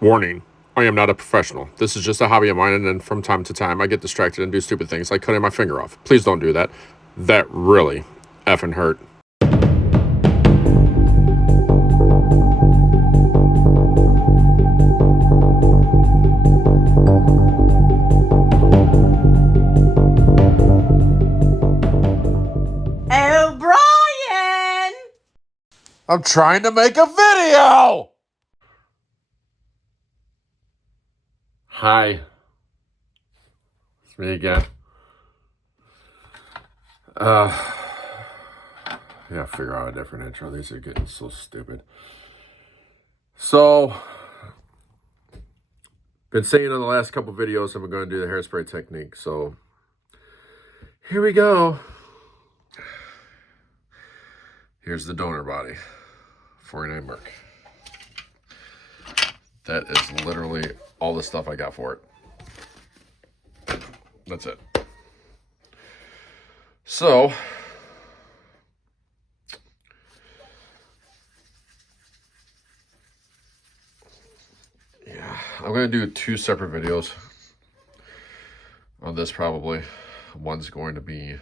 Warning, I am not a professional. This is just a hobby of mine, and then from time to time I get distracted and do stupid things like cutting my finger off. Please don't do that. That really effing hurt. Oh, Brian! I'm trying to make a video! Hi. It's me again. Yeah, figure out a different intro. These are getting so stupid. So, been saying on the last couple videos I'm going to do the hairspray technique. So, here we go. Here's the donor body. 49 Merc. That is literally all the stuff I got for it. That's it. So, yeah, I'm going to do 2 separate videos on this probably. One's going to be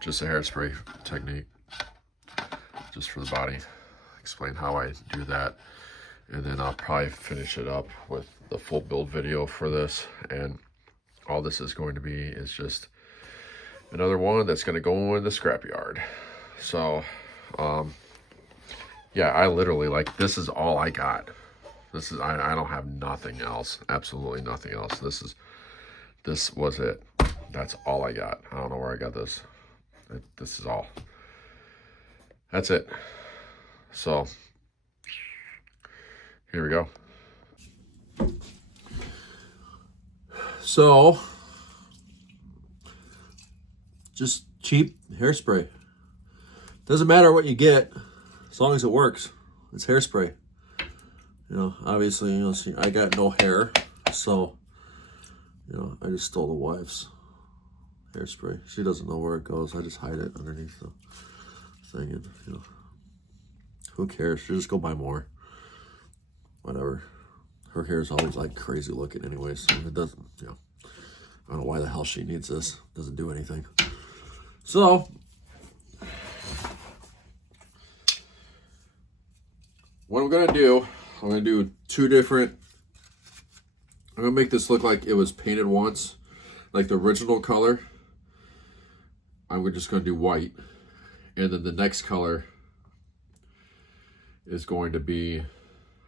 just a hairspray technique, just for the body. Explain how I do that. And then I'll probably finish it up with the full build video for this. And all this is going to be is just another one that's going to go in the scrapyard. So, yeah, I literally, like, this is all I got. This is, I don't have nothing else. Absolutely nothing else. This was it. That's all I got. I don't know where I got this. This is all. That's it. So, here we go. So, just cheap hairspray. Doesn't matter what you get, as long as it works. It's hairspray. You know, obviously, you know, see, I got no hair, so, you know, I just stole the wife's hairspray. She doesn't know where it goes. I just hide it underneath the thing, and, you know, who cares? She'll just go buy more. Whatever. Her hair's always like crazy looking anyways, so it doesn't, you know, I don't know why the hell she needs this. Doesn't do anything. So, what I'm gonna do, I'm gonna do 2 different, I'm gonna make this look like it was painted once, like the original color. I'm just gonna do white, and then the next color is going to be,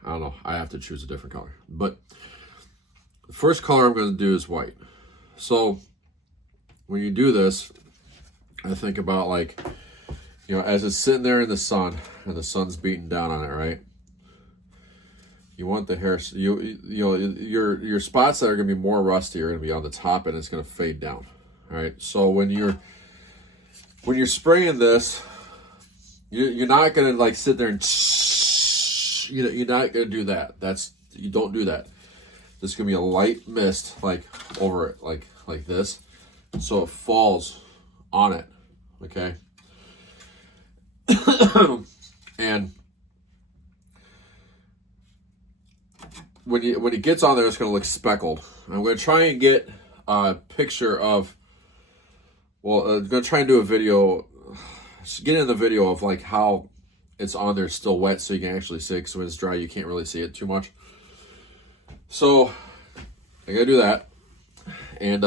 I don't know, I have to choose a different color. But the first color I'm going to do is white. So when you do this, I think about, like, you know, as it's sitting there in the sun and the sun's beating down on it, right? You want the hair, you know, your spots that are going to be more rusty are going to be on the top, and it's going to fade down. All right. So when you're spraying this, you're not going to, like, sit there and, you know, you're not going to do that. You don't do that. There's going to be a light mist, like, over it, like this, so it falls on it, okay? And when it gets on there, it's going to look speckled. I'm going to try and get a picture of, well, I'm going to try and do a video, get in the video of, like, how it's on there still wet, so you can actually see it, because when it's dry you can't really see it too much. So I gotta do that, and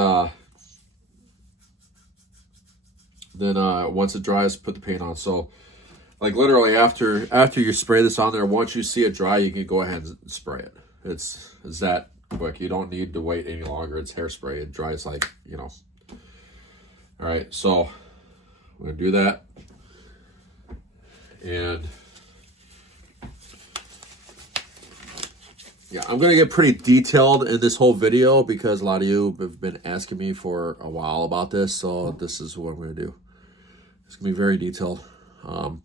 then once it dries, put the paint on. So, like, literally after you spray this on there, once you see it dry, you can go ahead and spray it. It's that quick. You don't need to wait any longer. It's hairspray. It dries, like, you know. All right, so I'm gonna do that. And yeah, I'm going to get pretty detailed in this whole video because a lot of you have been asking me for a while about this. So this is what I'm going to do. It's going to be very detailed. I'm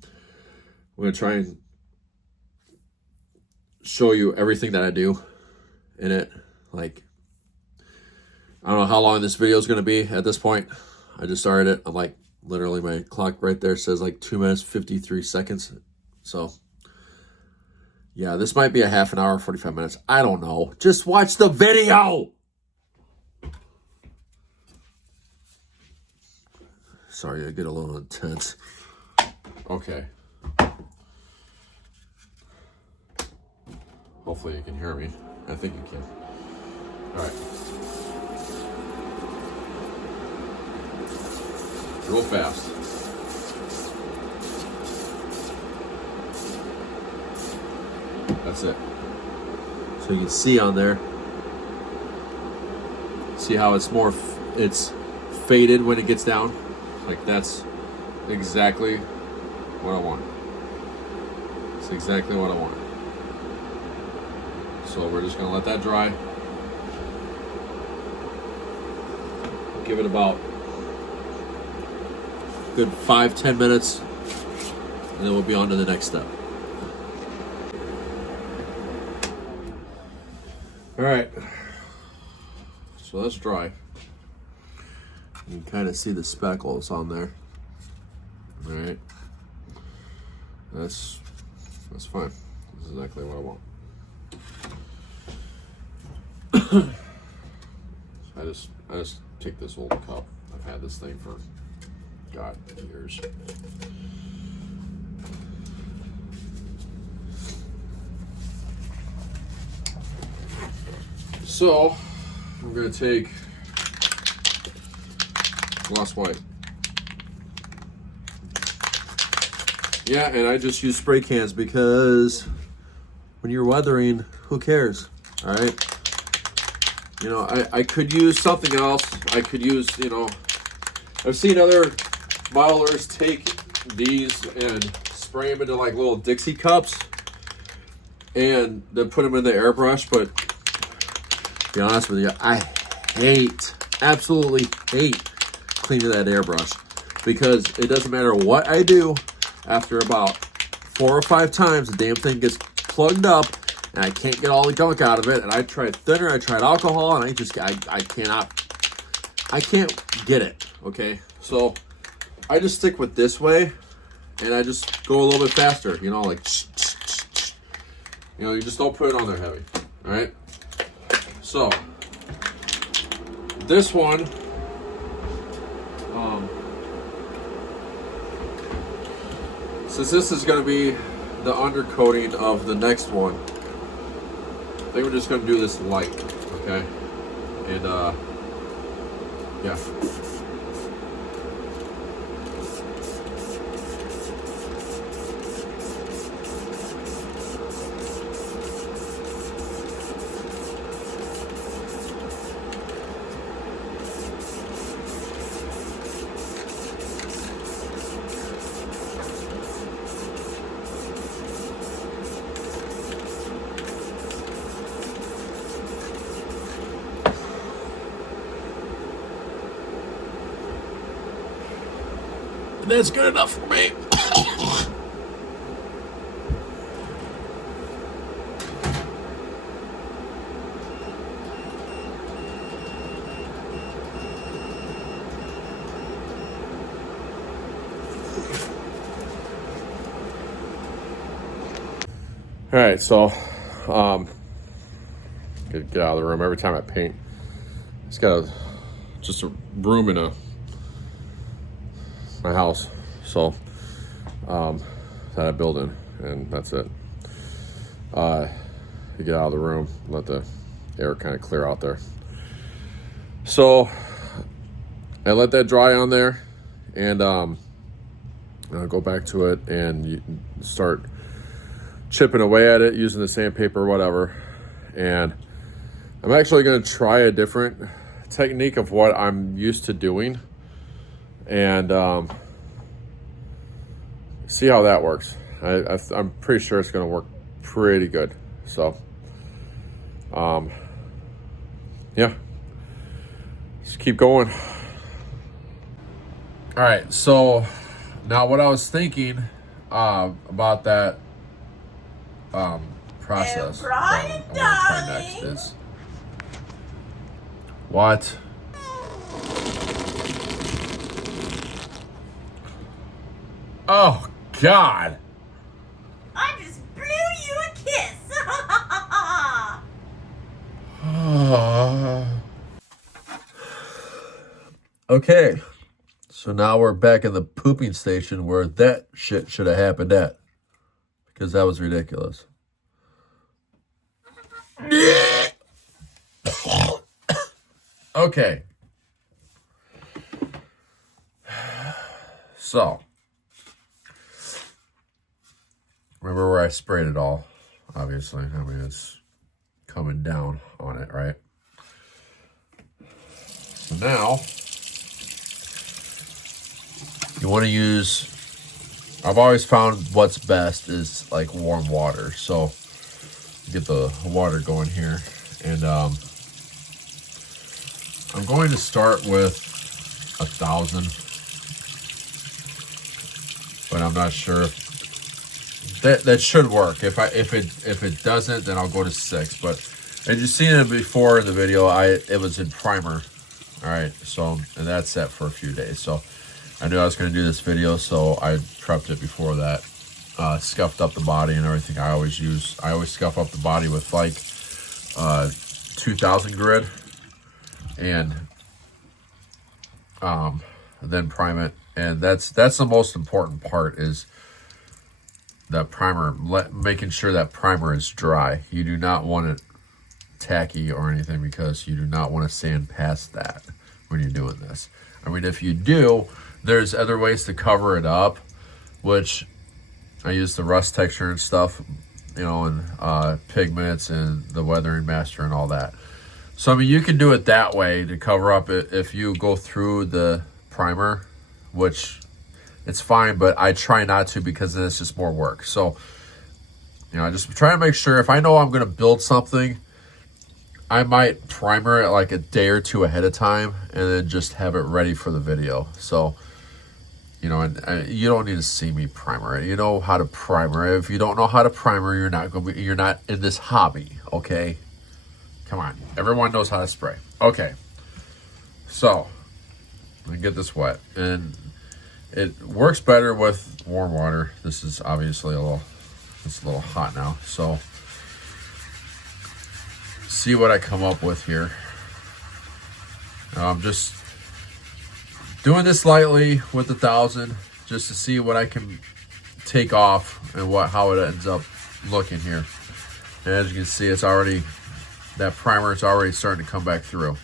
going to try and show you everything that I do in it. Like, I don't know how long this video is going to be at this point. I just started it. I'm like, literally my clock right there says like 2 minutes, 53 seconds. So Yeah, this might be a half an hour, 45 minutes. I don't know. Just watch the video. Sorry, I get a little intense. Okay. Hopefully you can hear me. I think you can. All right. Real fast. That's it. So you can see on there. See how it's more, it's faded when it gets down? Like that's exactly what I want. It's exactly what I want. So we're just gonna let that dry. Give it about a good 5-10 minutes, and then we'll be on to the next step. All right, so that's dry. You can kind of see the speckles on there. All right, that's fine. That's exactly what I want. I just take this old cup. I've had this thing for God years. So I'm gonna take gloss white. Yeah, and I just use spray cans because when you're weathering, who cares? All right. You know, I could use something else. I could use, you know, I've seen other bottlers take these and spray them into like little Dixie cups and then put them in the airbrush. But to be honest with you, I absolutely hate cleaning that airbrush because it doesn't matter what I do. After about 4 or 5 times, the damn thing gets plugged up. And I can't get all the gunk out of it. And I tried thinner, I tried alcohol, and I can't get it, okay? So I just stick with this way, and I just go a little bit faster, you know, like, you know, you just don't put it on there heavy, all right? So this one, since this is gonna be the undercoating of the next one, I think we're just going to do this light, okay? And, yeah. That's good enough for me. All right, so get out of the room. Every time I paint, it's got just a room in my house, so that I build in, and that's it. You get out of the room, let the air kind of clear out there. So I let that dry on there, and I'll go back to it and you start chipping away at it using the sandpaper or whatever. And I'm actually going to try a different technique of what I'm used to doing, and see how that works. I'm pretty sure it's going to work pretty good. So yeah, just keep going. All right, so now what I was thinking about that process that I'm going to try next is what? Oh God! I just blew you a kiss. Okay, so now we're back in the pooping station where that shit should have happened at, because that was ridiculous. Okay. So, remember where I sprayed it all, obviously. I mean, it's coming down on it, right? So now, you want to use, I've always found what's best is like warm water. So, get the water going here. And I'm going to start with 1,000. But I'm not sure if that should work. If it doesn't, then I'll go to 6. But as you've seen it before in the video, it was in primer. All right, so and that's set for a few days. So I knew I was going to do this video, so I prepped it before that. Scuffed up the body and everything. I always scuff up the body with like 2,000 grit, and then prime it. And that's the most important part, is that primer, making sure that primer is dry. You do not want it tacky or anything, because you do not want to sand past that when you're doing this. I mean, if you do, there's other ways to cover it up, which I use the rust texture and stuff, you know, and pigments and the weathering master and all that. So I mean, you can do it that way to cover up it if you go through the primer, which it's fine, but I try not to, because then it's just more work. So, you know, I just try to make sure, if I know I'm going to build something, I might primer it like a day or two ahead of time, and then just have it ready for the video. So, you know, and you don't need to see me primer it. You know how to primer it. If you don't know how to primer, you're not in this hobby, okay? Come on, everyone knows how to spray. Okay, so let me get this wet, and it works better with warm water. This is obviously it's a little hot now, so see what I come up with here. I'm just doing this lightly with 1,000, just to see what I can take off and how it ends up looking here. And as you can see, it's already, that primer is already starting to come back through.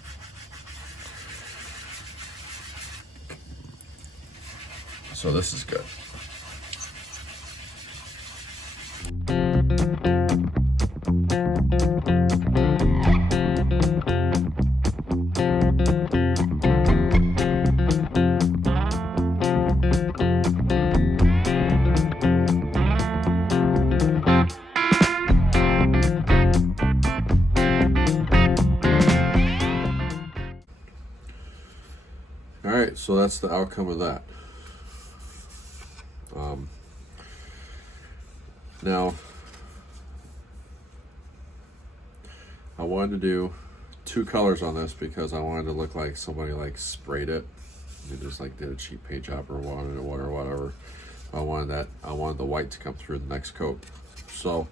So this is good. All right, so that's the outcome of that. Now, I wanted to do 2 colors on this, because I wanted to look like somebody like sprayed it. They just like did a cheap paint job or wanted it or whatever. I wanted the white to come through the next coat. So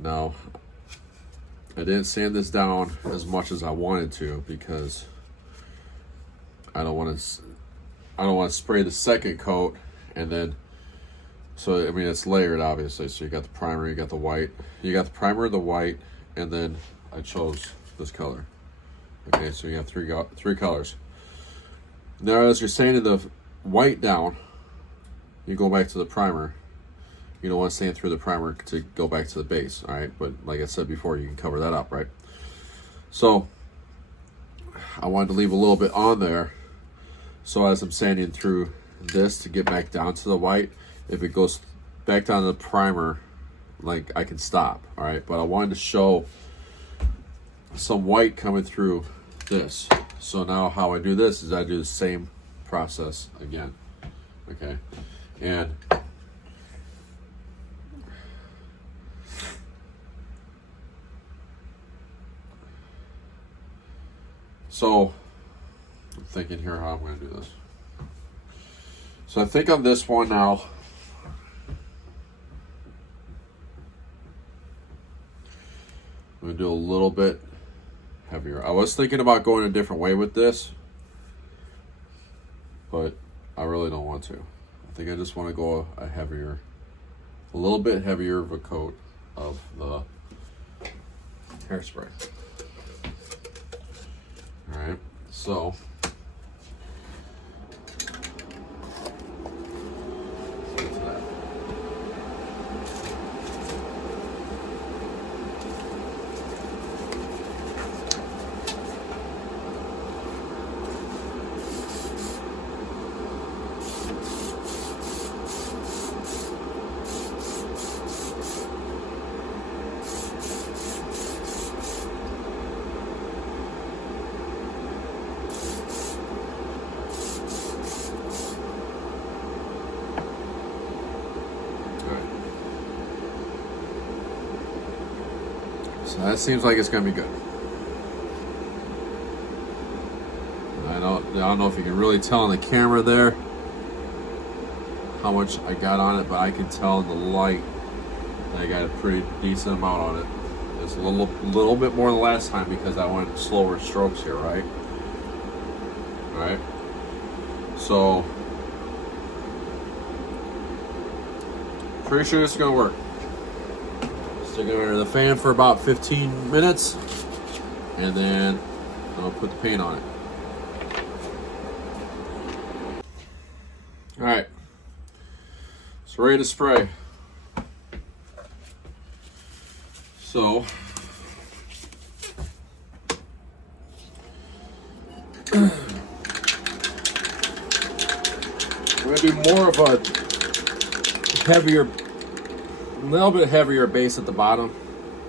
now I didn't sand this down as much as I wanted to, because I don't want to spray the second coat and then, so I mean, it's layered obviously. So you got the primer, you got the white, you got the primer, the white, and then I chose this color. Okay, so you have three colors. Now as you're sanding the white down, you go back to the primer. You don't want to sand through the primer to go back to the base, all right? But like I said before, you can cover that up, right? So I wanted to leave a little bit on there, so as I'm sanding through this to get back down to the white, if it goes back down to the primer, like, I can stop, all right? But I wanted to show some white coming through this. So now how I do this is I do the same process again, okay? And so I'm thinking here how I'm going to do this. So I think on this one now, I'm going to do a little bit heavier. I was thinking about going a different way with this, but I really don't want to. I think I just want to go a little bit heavier of a coat of the hairspray. Alright, so let's get to that. So that seems like it's going to be good. I don't know if you can really tell on the camera there how much I got on it, but I can tell in the light that I got a pretty decent amount on it. It's a little bit more than last time because I went slower strokes here, right? Alright. So pretty sure this is going to work. Stick it under the fan for about 15 minutes, and then I'll put the paint on it. All right, it's ready to spray. So I'm gonna do more of a heavier, a little bit heavier base at the bottom.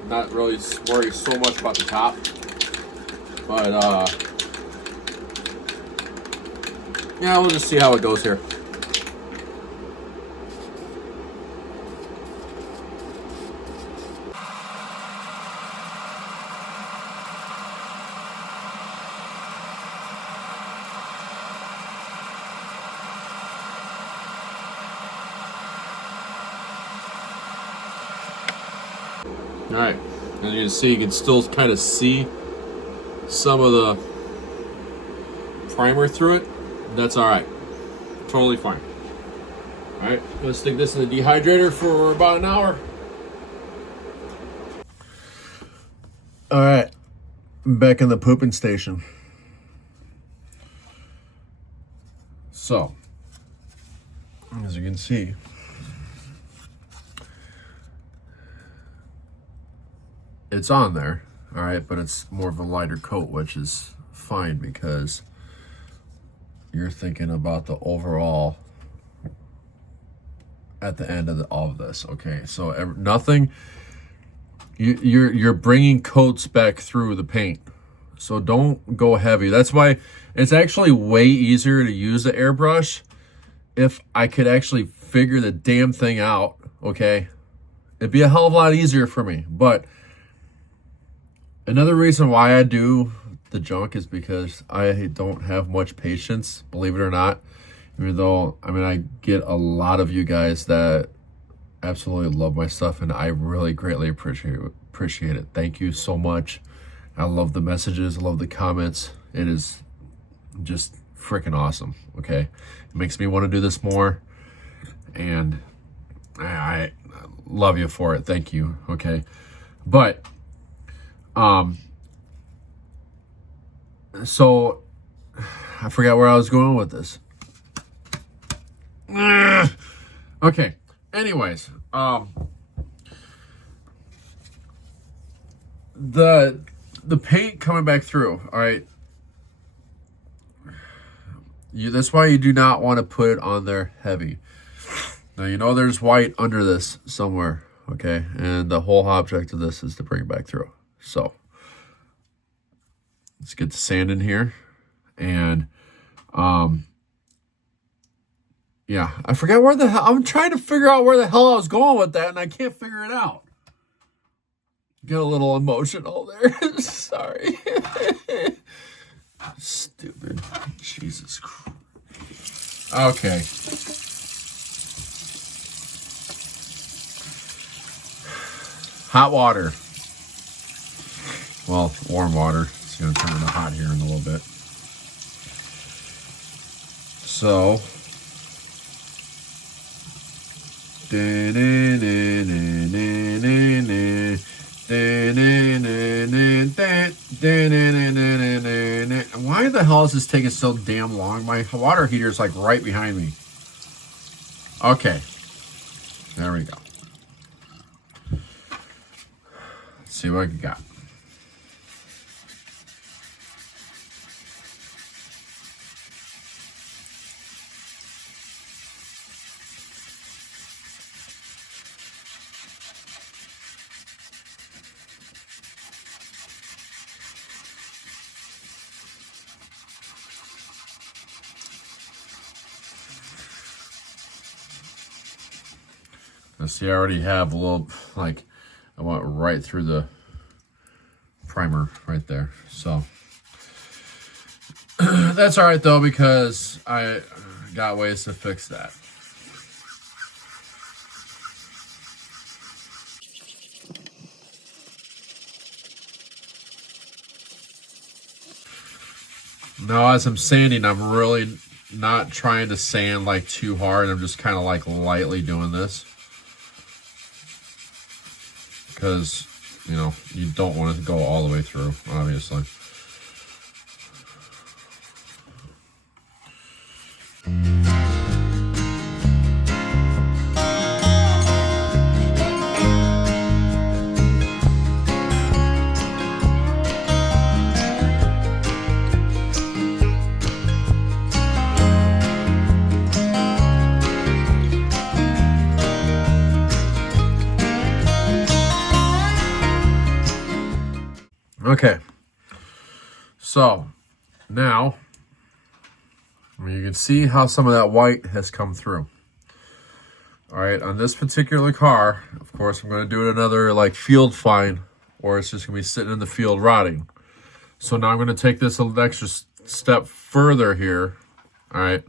Not really worry so much about the top, but yeah, we'll just see how it goes here. All right, as you can see, you can still kind of see some of the primer through it. That's all right, totally fine. All right, let's stick this in the dehydrator for about an hour. All right, I'm back in the pooping station. So, as you can see, it's on there, all right, but it's more of a lighter coat, which is fine because you're thinking about the overall at the end of all of this. Okay, so nothing. You're bringing coats back through the paint, so don't go heavy. That's why it's actually way easier to use the airbrush if I could actually figure the damn thing out. Okay, it'd be a hell of a lot easier for me, but. Another reason why I do the junk is because I don't have much patience, believe it or not. Even though, I mean, I get a lot of you guys that absolutely love my stuff, and I really greatly appreciate it. Thank you so much. I love the messages, I love the comments. It is just freaking awesome, okay? It makes me want to do this more, and I love you for it. Thank you, okay? But so I forgot where I was going with this. Okay. Anyways, the paint coming back through. All right. That's why you do not want to put it on there heavy. Now you know there's white under this somewhere. Okay, and the whole object of this is to bring it back through. So let's get the sand in here, and yeah, I forgot where the hell I'm trying to figure out where the hell I was going with that, and I can't figure it out. Get a little emotional there. Sorry. Stupid. Jesus Christ. Okay. Hot water. Well, warm water. It's going to turn into hot here in a little bit. So, why the hell is this taking so damn long? My water heater is like right behind me. Okay, there we go. Let's see what I got. See, I already have a little, like, I went right through the primer right there. So, that's all right, though, because I got ways to fix that. Now, as I'm sanding, I'm really not trying to sand, like, too hard. I'm just kind of, like, lightly doing this. Because, you know, you don't want to go all the way through, obviously. Okay, so now you can see how some of that white has come through. All right, on this particular car, of course, I'm going to do another like field fine, or it's just going to be sitting in the field rotting. So now I'm going to take this an extra step further here. All right.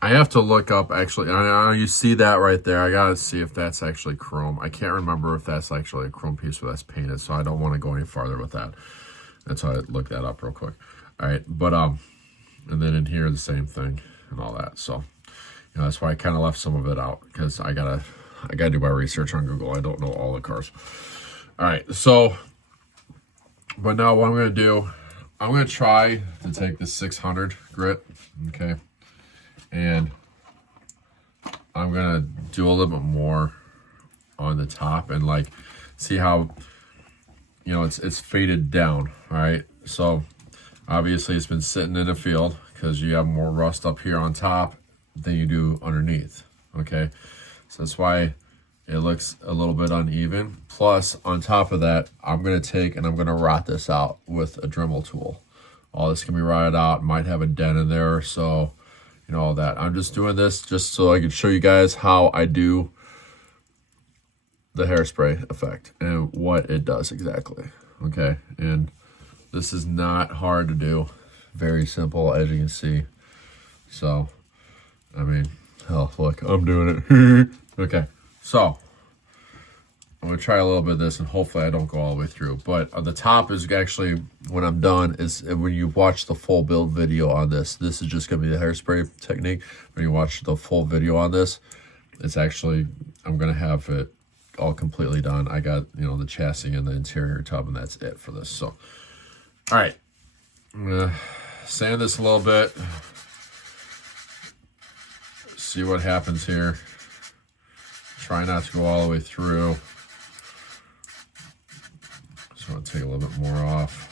I have to look up, actually. I know you see that right there. I got to see if that's actually chrome. I can't remember if that's actually a chrome piece or that's painted, so I don't want to go any farther with that. That's why I looked that up real quick. All right, but, and then in here, the same thing and all that. So, you know, that's why I kind of left some of it out, because I gotta do my research on Google. I don't know all the cars. All right, so, but now what I'm going to do, I'm going to try to take this 600 grit, okay? And I'm going to do a little bit more on the top and like see how, you know, it's faded down. All right. So obviously it's been sitting in a field because you have more rust up here on top than you do underneath. Okay. So that's why it looks a little bit uneven. Plus on top of that, I'm going to take and I'm going to rot this out with a Dremel tool. All this can be rotted out. Might have a dent in there. So, you know, all that. I'm just doing this just so I can show you guys how I do the hairspray effect and what it does exactly. Okay, and this is not hard to do. Very simple, as you can see. So, I mean, hell, look, I'm doing it. Okay, so I'm gonna try a little bit of this and hopefully I don't go all the way through. But the top is actually, when I'm done, is when you watch the full build video on this. This is just gonna be the hairspray technique. When you watch the full video on this, it's actually, I'm gonna have it all completely done. I got, you know, the chassis and the interior tub, and that's it for this. So, all right, I'm gonna sand this a little bit, see what happens here. Try not to go all the way through. So I'll take a little bit more off.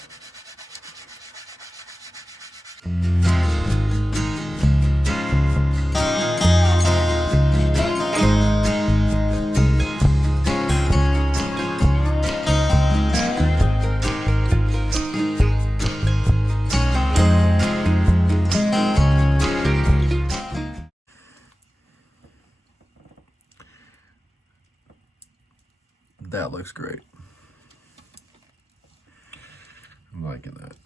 That looks great. I'm liking that.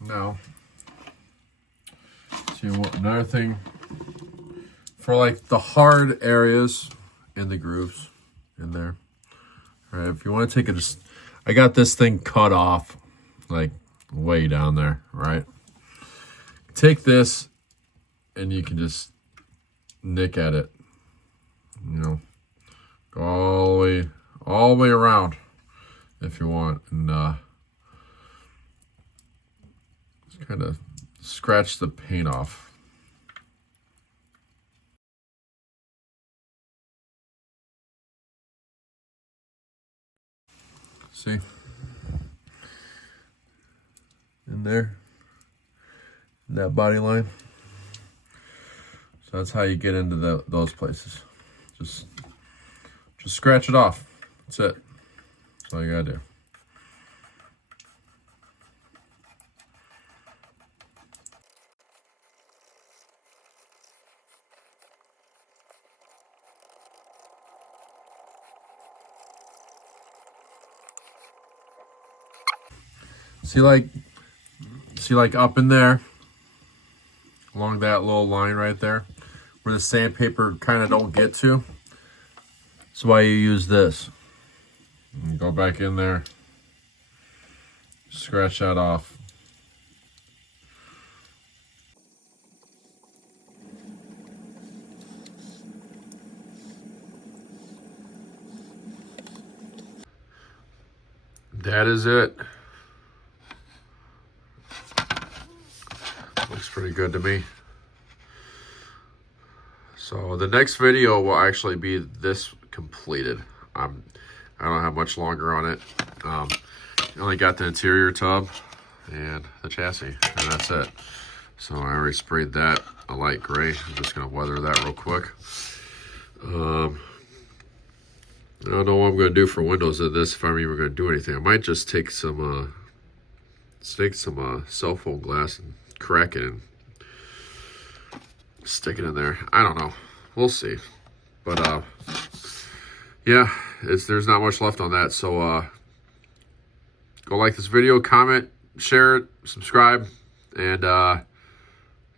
Now, see another thing for like the hard areas in the grooves in there. All right, if you want to take it, just I got this thing cut off, like way down there, right? Take this and you can just nick at it, you know, go all the way around if you want, and just kind of scratch the paint off. See? In there, in that body line. So that's how you get into those places. Just scratch it off. That's it. That's all you gotta do. See like up in there, along that little line right there, where the sandpaper kind of don't get to. That's why you use this. And go back in there, scratch that off. That is it. Looks pretty good to me. So the next video will actually be this completed. I don't have much longer on it. I only got the interior tub and the chassis, and that's it. So I already sprayed that a light gray. I'm just gonna weather that real quick. I don't know what I'm gonna do for windows in this, if I'm even gonna do anything. I might just take some cell phone glass and crack it and stick it in there. I don't know. We'll see. But yeah, there's not much left on that. So go like this video, comment, share it, subscribe, and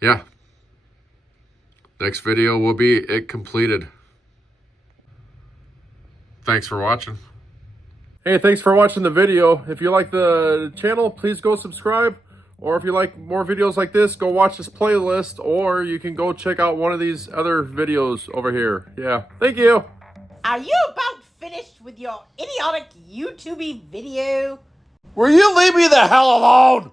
yeah. Next video will be it completed. Thanks for watching. Hey, thanks for watching the video. If you like the channel, please go subscribe. Or if you like more videos like this, go watch this playlist, or you can go check out one of these other videos over here. Yeah, thank you. Are you about finished with your idiotic YouTube video? Will you leave me the hell alone?